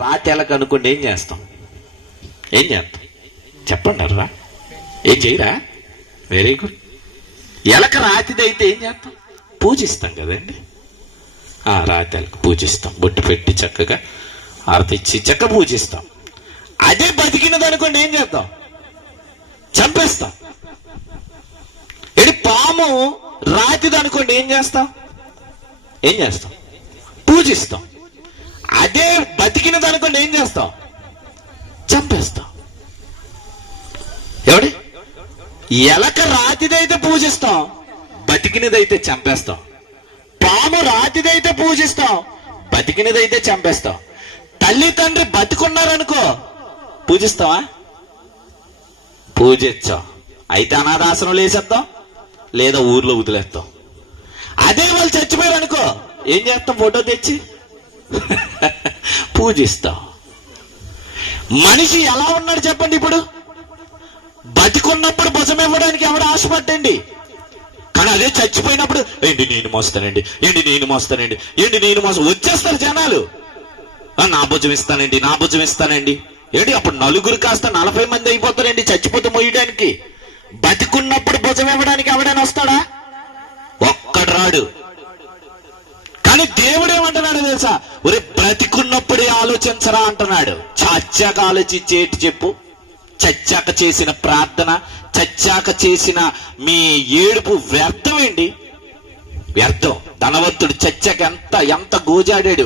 రాతెలకు అనుకోండి ఏం చేస్తాం? చెప్పండి రా. ఏం చేయరా? Very good. ఎలక రాతిదైతే ఏం చేస్తాం? పూజిస్తాం కదండి. రాతెలకు పూజిస్తాం, బొట్టు పెట్టి చక్కగా ఆరతిచ్చి చక్క పూజిస్తాం. అదే బతికినది అనుకోండి ఏం చేద్దాం? చంపేస్తాం. పాము రాతిది అనుకోండి ఏం చేస్తాం? పూజిస్తాం. అదే బతికినది అనుకోండి ఏం చేస్తాం? చంపేస్తాం. ఎవడి? ఎలక రాతిదైతే పూజిస్తాం, బతికినదైతే చంపేస్తాం. పాము రాతిదైతే పూజిస్తాం, బతికినదైతే చంపేస్తాం. తల్లి తండ్రి బతికున్నారనుకో పూజిస్తావా? పూజించాం. అయితే అనాథాశ్రమం వేసేద్దాం, లేదా ఊర్లో వదిలేస్తాం. అదే వాళ్ళు చచ్చిపోయారు అనుకో ఏం చేస్తాం? ఫోటో తెచ్చి పూజిస్తాం. మనిషి ఎలా ఉన్నాడు చెప్పండి? ఇప్పుడు బతికున్నప్పుడు భుజం ఇవ్వడానికి ఎవడు ఆశపట్టండి, కానీ అదే చచ్చిపోయినప్పుడు ఏంటి నేను మోస్తానండి, వచ్చేస్తారు జనాలు. నా భుజం ఇస్తానండి. ఏంటి అప్పుడు నలుగురు కాస్త 40 మంది అయిపోతారండి చచ్చిపోతే మొయ్యడానికి. బతికున్నప్పుడు భుజం ఇవ్వడానికి ఎవడైనా వస్తాడా? ఒక్కడు రాడు. కానీ దేవుడు ఏమంటున్నాడు తెలుసా? ఒరే బ్రతికున్నప్పుడే ఆలోచించరా అంటున్నాడు. చచ్చాక ఆలోచించేటి చెప్పు. చచ్చాక చేసిన ప్రార్థన, చచ్చాక చేసిన మీ ఏడుపు వ్యర్థమేంటి? వ్యర్థం. ధనవంతుడు చచ్చాక ఎంత గోజాడాడు.